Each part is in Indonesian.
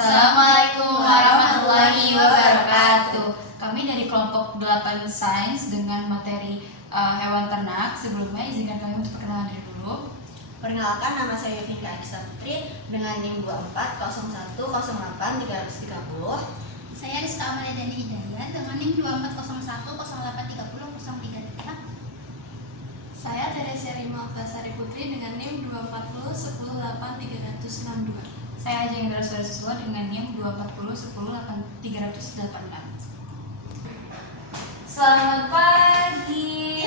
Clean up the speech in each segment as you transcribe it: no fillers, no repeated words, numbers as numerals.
Assalamualaikum warahmatullahi wabarakatuh. Kami dari kelompok 8 Sains dengan materi hewan ternak. Sebelumnya izinkan kami untuk perkenalan diri dulu. Perkenalkan, nama saya Yovinka Aksa Putri dengan NIM 24010830. Saya Rizka Amalia Dani Hidayat dengan NIM 2401083003. Saya Teresia Rima Oktasari Putri dengan NIM 240108362. Saya Ajeng Indra Siswa dengan NIM 240108386. Selamat pagi.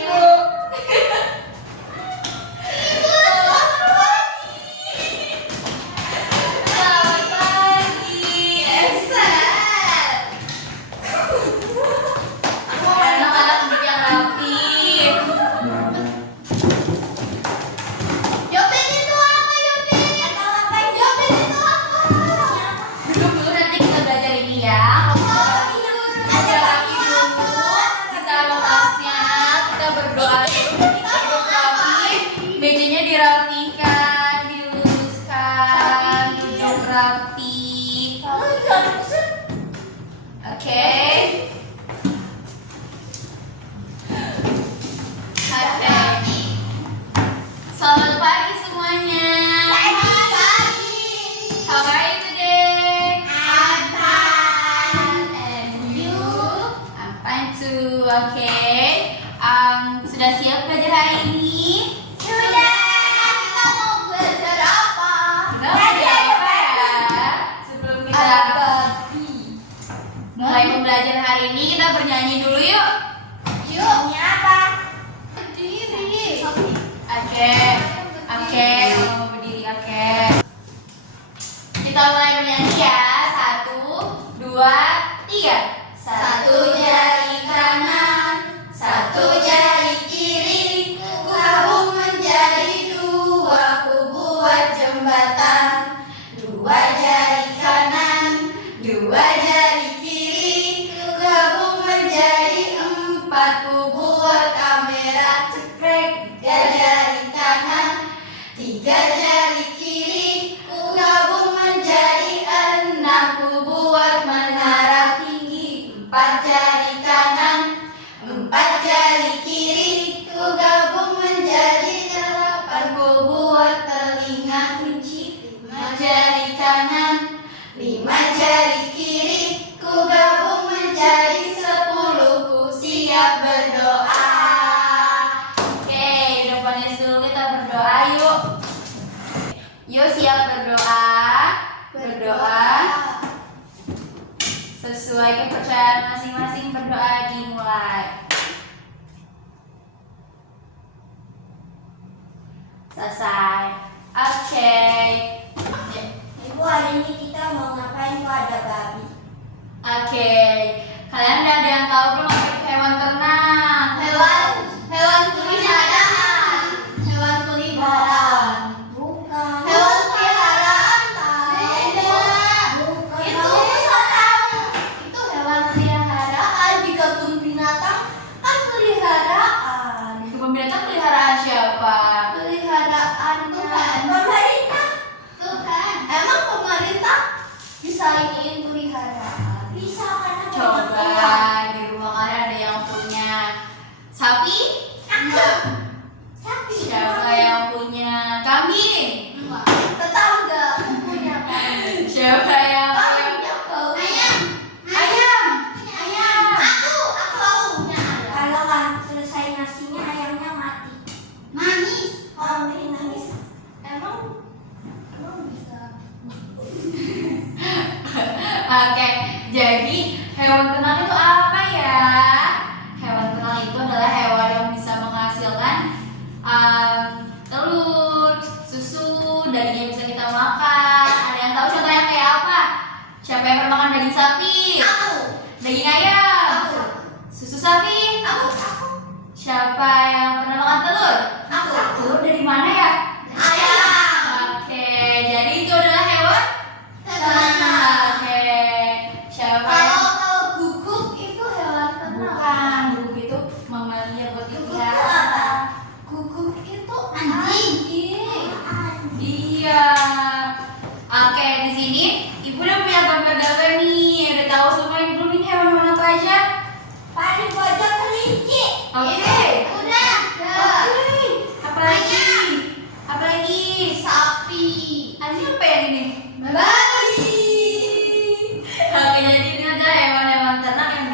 Mejanya dirapikan, diluruskan, duduk rapi. Oke. Selamat pagi semuanya. How are you today? I'm fine. And you? I'm fine too. Oke. Sudah siap belajar hari ini? Sudah. Kita mau belajar apa? Kita belajar apa ya? Sebelum kita mulai pembelajaran hari ini, kita bernyanyi dulu yuk. Yuk. Ini apa? Berdiri. Oke, kalau mau berdiri, oke. Kita mulai bernyanyi ya. 1, 2, 3. Satu jari kanan, satu jari kiri, ku gabung menjadi dua, ku buat jembatan. Dua jari kanan, dua jari kiri, ku gabung menjadi empat, ku buat kamera cekrek. Tiga jari kanan, tiga jari kiri, ku gabung menjadi enam, ku buat menara tinggi. Empat jari kanan, empat jari kiri, ku gabung menjadi delapan, ku buat telinga kunci. Lima jari kanan, lima jari kiri, ku gabung menjadi 10, ku siap berdoa. Oke, di depannya dulu kita berdoa yuk. Yuk siap berdoa. Berdoa sesuai kepercayaan masing-masing. Berdoa dimulai. Selesai. Oke. Ibu, hari ini kita mau ngapain? Kok ada babi? Oke. Kalian udah ada yang tahu belum apa itu hewan ternak? Hewan peliharaan. Hewan peliharaan. Bukan. Hewan peliharaan. Beda. Bukan. Itu bisa tahu. Itu hewan peliharaan di kebun binatang kan peliharaan. Kebun binatang peliharaan siapa? Peliharaan Tuhan. Pemerintah. Tuhan. Emang pemerintah bisa iniin peliharaan? Bisa karena Coba di rumah kalian ada yang punya sapi? Sapi. Siapa yang punya kambing? Tetangga punya kambing. Siapa yang Punya bau. Ayam. ayam? Aku punya ayam. Kalau kan selesai nasinya ayamnya mati. Manis. Oh, nangis. Emang bisa. Oke, jadi hewan ternak itu apa ya? Hewan ternak itu adalah hewan yang bisa menghasilkan telur, susu, dagingnya bisa kita makan. Ada yang tahu contohnya kayak apa? Siapa yang pernah makan daging sapi? Aku. Daging ayam? Aku. Susu sapi? Aku. Siapa yang pernah makan telur? Aku. Telur dari mana ya? Ayam. Oke, jadi itu adalah hewan ternak. Oke, siapa yang Kalau guguk itu hewan ternak. bukan? Guguk itu mamalia buat Guguk itu dipelihara. apa? Guguk itu anjing. Iya. Oke, di sini ibu udah punya berbagi. Oke, jadi ini adalah hewan-hewan ternak yang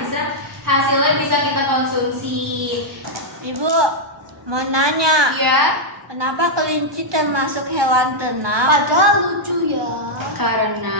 hasilnya bisa kita konsumsi. Ibu, mau nanya, Iya, kenapa kelinci termasuk hewan ternak? Padahal lucu ya. karena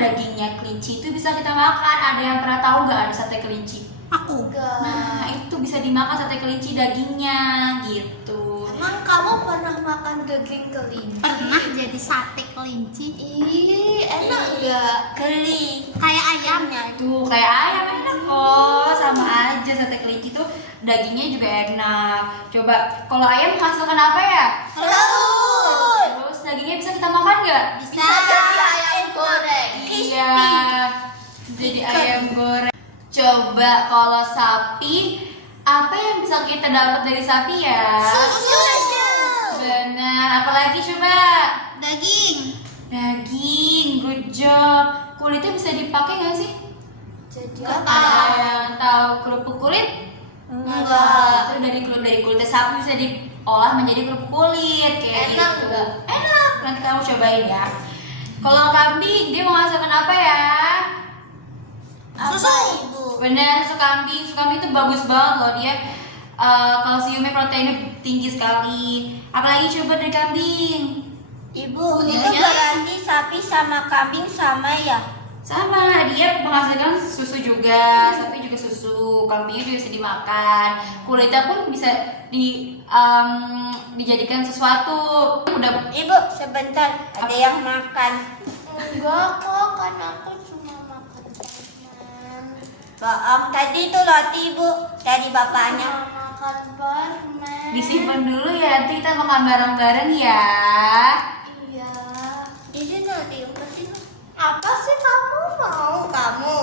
dagingnya kelinci itu bisa kita makan. Ada yang pernah tahu nggak ada sate kelinci? Aku. Nah, itu bisa dimakan sate kelinci dagingnya gitu. Emang kamu pernah makan daging kelinci? Pernah jadi sate kelinci. Ih, enak nggak? Geli. Kayak ayamnya. Tuh, kayak ayam enak kok, sama aja sate kelinci tuh dagingnya juga enak. Coba, kalau ayam menghasilkan apa ya? Telur. Terus dagingnya bisa kita makan nggak? Bisa jadi ayam goreng. Iya, jadi ayam goreng. Coba kalau sapi, apa yang bisa kita dapat dari sapi ya? Susu. Benar, apalagi coba? Daging. Daging, good job. Kulitnya bisa dipakai nggak sih? Jadi Ada yang tahu kerupuk kulit? Enggak. Itu dari kulitnya sapi bisa diolah menjadi kerupuk kulit kayak Enak gitu. nggak? Enak, nanti kamu cobain ya. Kalau kambing dia menghasilkan apa ya? Apa, Ibu? Bener, susu kambing itu bagus banget loh dia. Kalsiumnya, proteinnya tinggi sekali. Apalagi coba dari kambing. Ibu, itu berarti sapi sama kambing sama ya? Sama, dia menghasilkan susu juga. Sapi juga susu, kambingnya juga bisa dimakan. Kulitnya pun bisa dijadikan sesuatu. Udah Ibu, sebentar, ada yang makan. enggak kok, kan aku cuma makan permen. Bohong, tadi itu roti Ibu dari bapaknya. Cuma makan permen. disimpan dulu ya, nanti kita makan bareng-bareng ya. Iya. Di sini diumpetin. Apa sih kamu mau? Kamu.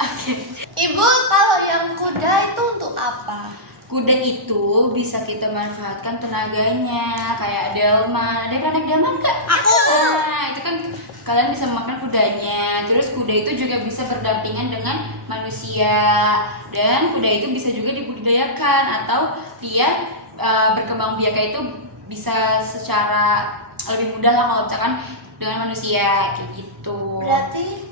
Oke. Ibu, kalau yang kuda itu untuk apa? Kuda itu bisa kita manfaatkan tenaganya, kayak delman. Ada yang pernah naik delman nggak? Aku. Nah, itu kan kalian bisa makan kudanya. Terus kuda itu juga bisa berdampingan dengan manusia, dan kuda itu bisa juga dibudidayakan atau dia berkembang biak itu bisa secara lebih mudah lah kalau misalkan dengan manusia kayak gitu. Berarti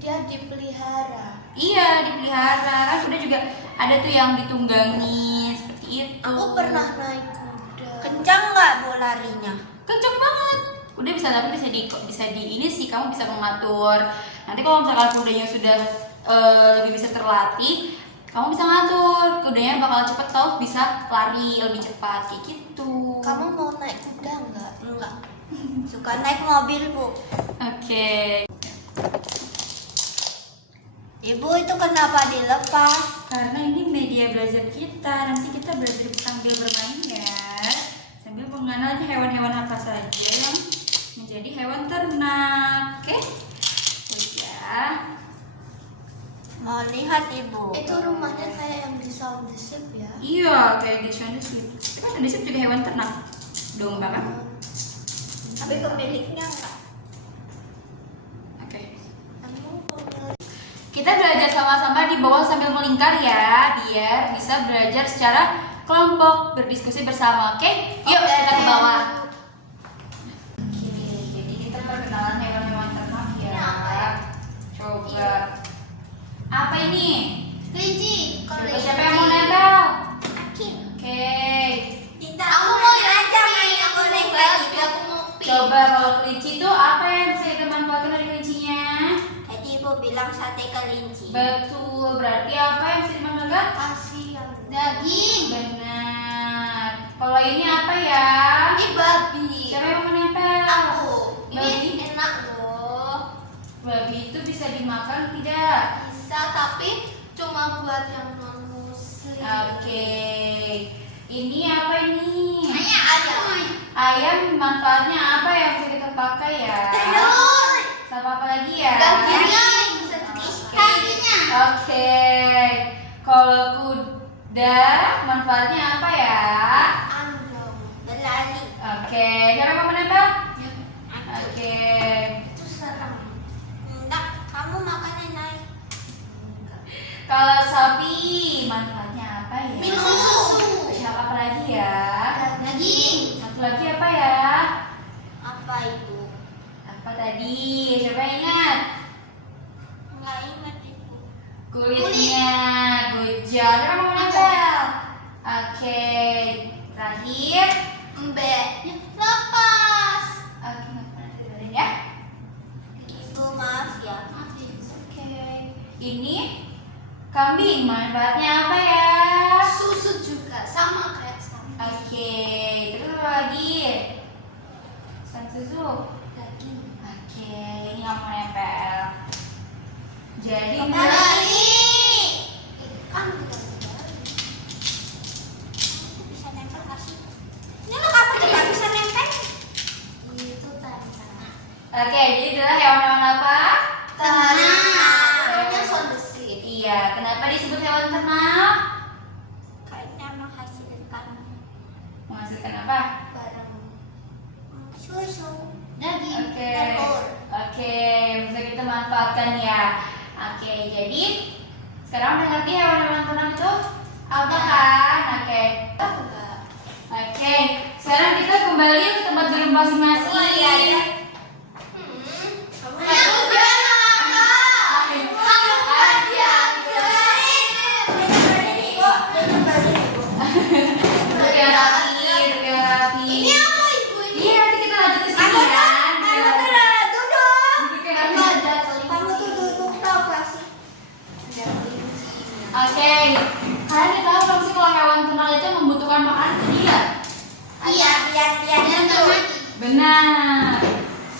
dia dipelihara. Iya, dipelihara. Kan kuda juga ada tuh yang ditunggangi seperti itu. Aku pernah naik kuda. Kencang nggak Bu larinya? Kenceng banget. Kuda bisa, tapi bisa di ini sih, kamu bisa mengatur. Nanti kalau misalkan kudanya sudah lebih bisa terlatih, kamu bisa ngatur. Kudanya bakal cepet tau, bisa lari lebih cepat kayak gitu. Kamu mau naik kuda nggak? Enggak. Suka naik mobil Bu. Oke. Ibu itu kenapa dilepas? Karena ini media belajar kita. Nanti kita belajar sambil bermain ya. Sambil mengenal hewan-hewan apa saja yang menjadi hewan ternak. Oke? Terus ya. Mau lihat Ibu. Itu rumahnya kayak yang di Sound the Ship ya? Iya, kayak di Sound the Ship. Itu kan di Ship juga hewan ternak. Domba kan? Tapi pemiliknya enggak. Oke. Kamu pemilik. Kita belajar sama-sama di bawah sambil melingkar ya, biar bisa belajar secara kelompok, berdiskusi bersama. Oke? Yuk kita ke bawah. Oke, jadi kita perkenalan hewan-hewan ternak ya. Coba. Apa ini? Kelinci. Coba siapa yang mau nempel? Oke. Oke. Aku mau aja main aku naik lagi. Aku mau Coba kalau kelinci itu apa yang bisa kita manfaatkan dari kelincinya? Tadi Ibu bilang sate kelinci. Betul, berarti apa yang bisa dimanfaatkan? kasihan. Daging. Benar. Kalau ini apa ya? Ini babi. Siapa yang mau menempel? Aku. Babi. Ini enak loh. Babi itu bisa dimakan tidak? Bisa, tapi cuma buat yang non muslim. Oke. Ini apa ini? Ayam. Ayam manfaatnya apa yang bisa kita pakai ya? Telur. Sama apa lagi ya? Dagingnya bisa Oke. Oke. Kalau kuda manfaatnya apa ya? Andong. Berlari. Oke. Siapa yang mau menempel? Oke. Itu serem. Enggak, kamu makannya naik. Kalau sapi manfaatnya apa ya? Minum susu. Siapa apa lagi ya? Daging. Satu lagi apa ya? Apa itu? Apa tadi? Coba ingat. Nggak ingat Ibu. Kulitnya. Good job. Coba mau nempel. Oke. Terakhir. Mbaknya lepas. Oke, nggak pernah tidurin ya. Ibu maaf ya. Oke. Ini kambing. Manfaatnya apa ya? Susu juga sama kayak sapi. Oke. Terus apa lagi? Selain susu. Daging. Oke. Ini nggak mau nempel. Jadi Kembali. Kan kita Bisa nempel nggak sih? Ini lo kamu juga bisa nempel? itu tanah. Oke, jadi itulah hewan-hewan apa? Namanya sound besi. Iya, kenapa disebut hewan ternak? Karena menghasilkan Menghasilkan apa? Barang susu. daging. Oke. Telur. Oke, bisa kita manfaatkan ya. Oke, jadi sekarang udah ngerti hewan-hewan ternak itu apa kan? Oke. Oke, sekarang kita kembali ke tempat duduk masing-masing. Duduk yang rapi, duduk yang rapi. Ini apa ibu ini? Iya, nanti kita lanjut ke sini ya. Duduk yang rapi. Ada Kamu tuh duduk tau gak sih? Oke, kalian tahu belum sih kalau hewan ternak itu membutuhkan makanan tidak? Iya, biar Biar nggak mati. Benar.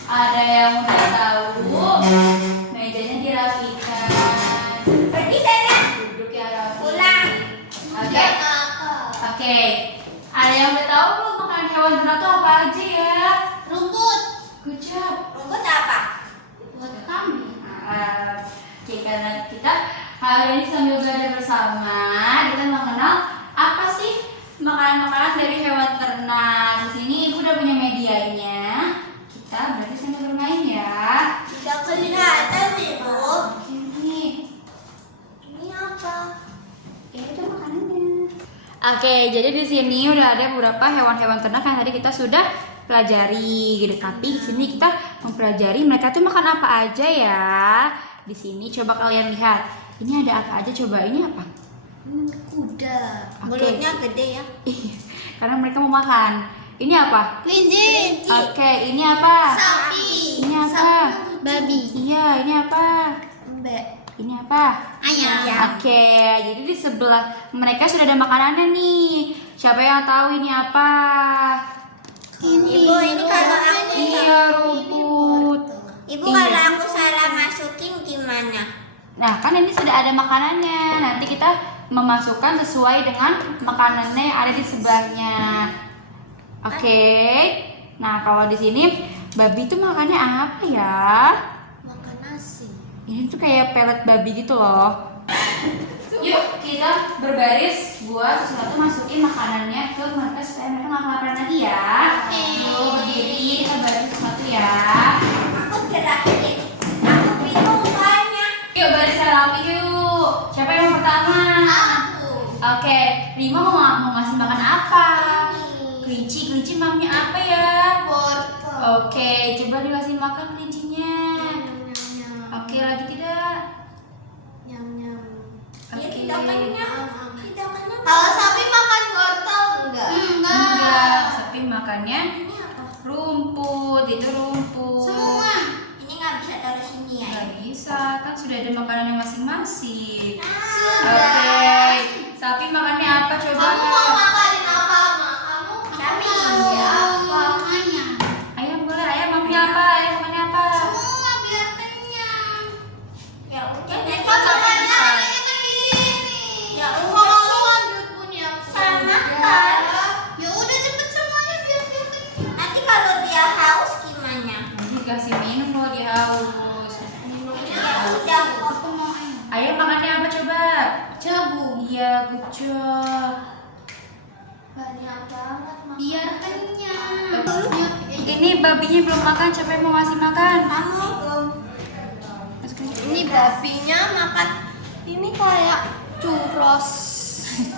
Ada yang udah tahu. Mejanya dirapikan. Pergi sana. Duduk yang rapi. Pulang. Oke. Biar nggak apa. Oke. Ada yang udah tahu belum makanan hewan ternak itu apa aja ya? Rumput. Good job. Rumput apa? Buat kambing. Oke, karena kita hari ini sambil belajar bersama, kita mengenal apa sih makanan-makanan dari hewan ternak. Di sini ibu udah punya medianya. Kita berarti sambil bermain ya. Tidak kelihatan Ibu. Oke nih. Ini apa? Itu makanannya. Oke, jadi di sini udah ada beberapa hewan-hewan ternak yang tadi kita sudah pelajari gitu. Tapi di sini kita mempelajari mereka tuh makan apa aja ya. Di sini coba kalian lihat. Ini ada apa aja coba? Ini apa? Kuda. Oke. Mulutnya gede ya. Iya, karena mereka mau makan. Ini apa? Kelinci. Oke, ini apa? Sapi. Ini apa? Babi. Iya, ini apa? Mbak. Ini apa? Ayam. Oke, jadi di sebelah mereka sudah ada makanannya nih. Siapa yang tahu ini apa? Ibu, ini kalau aku Iya, rumput. Ibu Iya. kalau aku salah masukin gimana? Nah, kan ini sudah ada makanannya. Nanti kita memasukkan sesuai dengan makanannya yang ada di sebelahnya. Oke. Nah, kalau di sini babi itu makannya apa ya? Makan nasi. Ini tuh kayak pelet babi gitu loh. Yuk kita berbaris buat sesuatu masukin makanannya ke mereka supaya mereka nggak kelaparan lagi ya. Oke. Yuk berdiri kita baris sesuatu ya. Aku gerakin. Aku bingung soalnya. Yuk baris rapi yuk. Siapa yang pertama? Aku. Oke, Rima mau ngasih makan apa? Kelinci mamnya apa ya? Wortel. Oke, coba dikasih makan kelincinya. Oke, lagi tidak? Nyam-nyam. Ya Oke. tidak kenyang. Tidak kenyang. Kalau sapi makan wortel enggak? Enggak, sapi makannya Ini apa? rumput, itu rumput. Semua. Ini nggak bisa dari sini ya. Nggak bisa, kan sudah ada makanannya masing-masing. Sudah. Oke, sapi makannya apa coba? Kamu mau makanin apa, Ma? Kamu? Sapi. Siapa? Ayam. Ayam boleh, ayam makannya apa? Ayam makannya apa? Semua biar kenyang. Ya udah. Kan Coba semuanya bisa. adanya kan di sini. Ya Kok udah. kamu ambil punya aku? Sama kan? Ya udah cepet semuanya biar dia kenyang. Nanti kalau dia haus gimana? Nanti kasih minum kalau dia haus. Ya udah kok. Aku mau ayam. Ayam makannya apa coba? Jagung. Iya, good job. Banyak banget makan. Biar kenyang. Ini babinya belum makan, siapa yang mau ngasih makan? Kamu belum. Ini babinya makan ini kayak churros.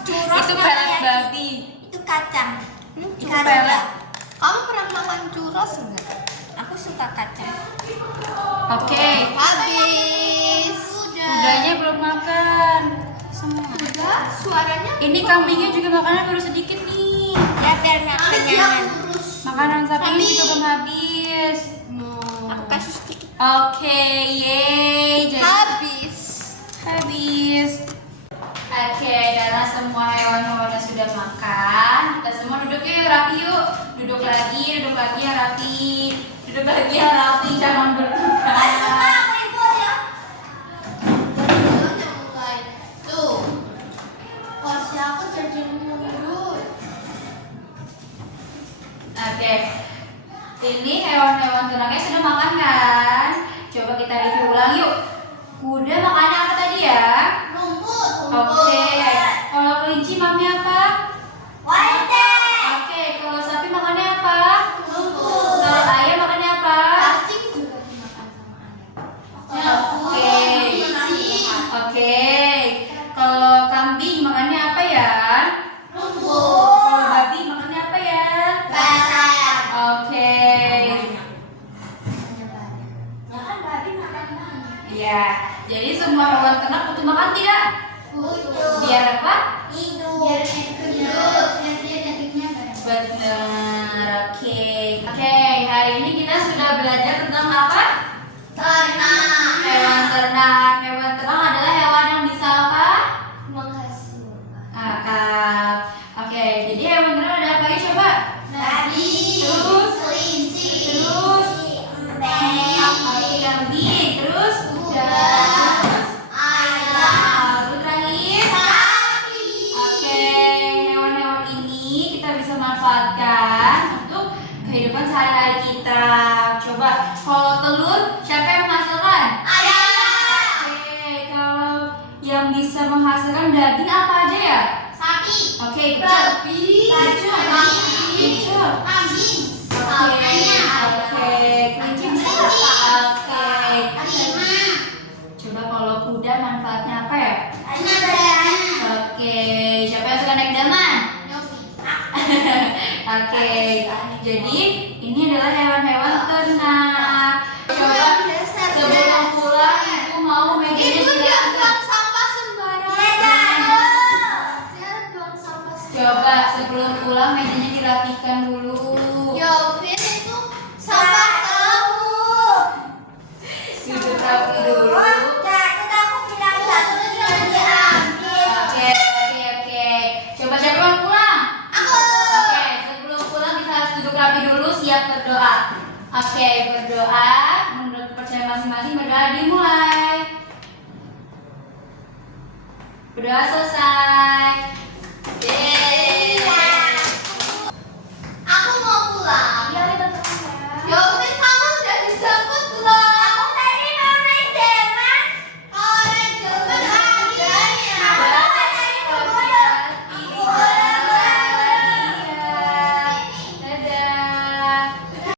Churros Itu nggak pelet kayak babi. Itu kacang. Itu Kalau pelet. nggak, Kamu pernah makan churros enggak? aku suka kacang. Oke. Habis. Kudanya belum makan. Semua. Udah, suaranya. Ini kambingnya juga makannya baru sedikit nih. Ya biar nggak kenyangan. Makanan sapinya juga belum habis. Aku kasih sedikit. Oke, yeay. Jadi Habis. habis. Oke, karena semua hewan-hewannya sudah makan, kita semua duduk yuk rapi yuk. Duduk lagi yang rapi. Duduk lagi yang rapi, jangan bertukar. Tuh, porsi aku jadi mundur. Oke, ini hewan-hewan ternaknya sudah makan kan? Coba kita review ulang yuk. Kuda makannya apa tadi ya? Rumput. Oke, kalau kelinci mami apa? Oke, kalau sapi makannya apa? Rumput. Kalau ayam makannya apa? Plastik juga dimakan sama ayam. Oke, kalau kambing makannya apa ya? Rumput. Kalau babi makannya apa ya? Barang. Oke, ya. Jadi semua hewan ternak butuh makan tidak? Biar apa? Biar hidup. Benar. Oke. Hari ini kita sudah belajar tentang apa? Ternak. Hewan ternak. Hewan ternak adalah hewan yang bisa apa? Menghasilkan. Akal. Oke. Jadi hewan ternak ada apa aja coba? Babi. Terus? Kelinci. Terus? Kambing. Kambing. Terus? Kuda. Terus? Ayam. Lalu terakhir? Sapi. Oke, hewan-hewan ini kita bisa manfaatkan untuk kehidupan sehari-hari kita. Coba, kalau telur siapa yang menghasilkan? Ayam. Oke, kalau yang bisa menghasilkan daging apa aja ya? Sapi. Oke, betul. Babi. Betul. Betul. Kambing. Oke, oke. Kelinci bisa apa? Oke. Harimau. Coba kalau kuda manfaatnya apa ya? Ayam. Oke, siapa yang suka naik delman? Oke, jadi ini adalah hewan-hewan ternak. Coba sebelum pulang ibu mau megangnya Ibu silakan. jangan buang sampah sembarangan. Jangan buang sampah sembarangan. Coba sebelum pulang mejanya dirapikan dulu. Yovin itu sampah kamu. Duduk rapi dulu. Oke, oke. Coba siapa yang mau pulang? Oke, sebelum pulang kita harus duduk rapi dulu, siap berdoa. Oke, berdoa menurut kepercayaan masing-masing, berdoa dimulai. Berdoa selesai.